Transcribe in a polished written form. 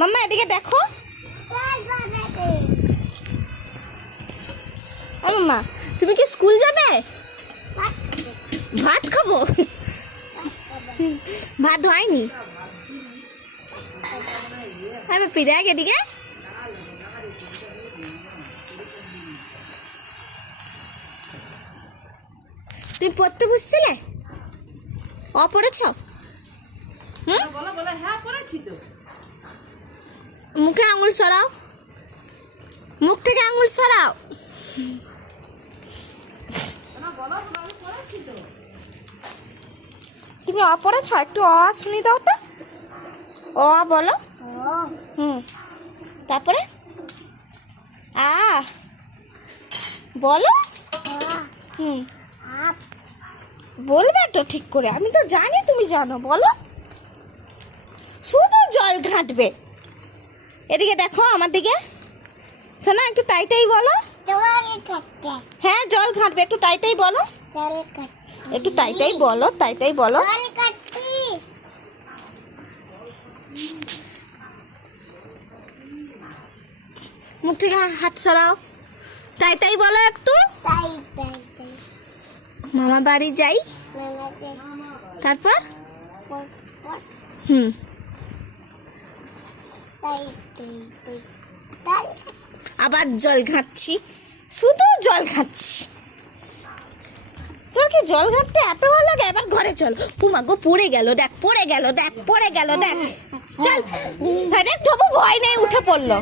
মাম্মা এদিকে দেখো। ও মাম্মা তুমি কি স্কুল যাবে? ভাত খাবো। ভাত হয়নি। আমি পিড়াক এদিকে। তুমি পড়তে বসছিলে? পড়েছ? মুখে আঙুল সরাও, মুখ থেকে আঙুল সরাও। তুমি পড়েছ? একটু শুনি দাও তো। বলো। তারপরে বলো। বলবে তো ঠিক করে, আমি তো জানি তুমি জানো। বলো। শুধু জল ঘাঁটবে। এদিকে দেখো আমার দিকে। শোনা একটু তাইটাই বলো। হ্যাঁ জল ঘাঁটবে, একটু তাইটাই বলো। একটু তাইটাই বলো, তাইটাই বলো। মুখ থেকে হাত সরাও, তাইটাই বলো একটু। মামা বাড়ি যাই, তারপর আবার জল ঘাঁটছি, শুধু জল ঘাঁটছি। তোর কি জল ঘাঁটতে এত ভালো লাগে? এবার ঘরে চল। পুমা গো পড়ে গেল, দেখ পড়ে গেল, দেখ পড়ে গেল, দেখ। চল, দেখ তবু ভয় নেই, উঠে পড়লো।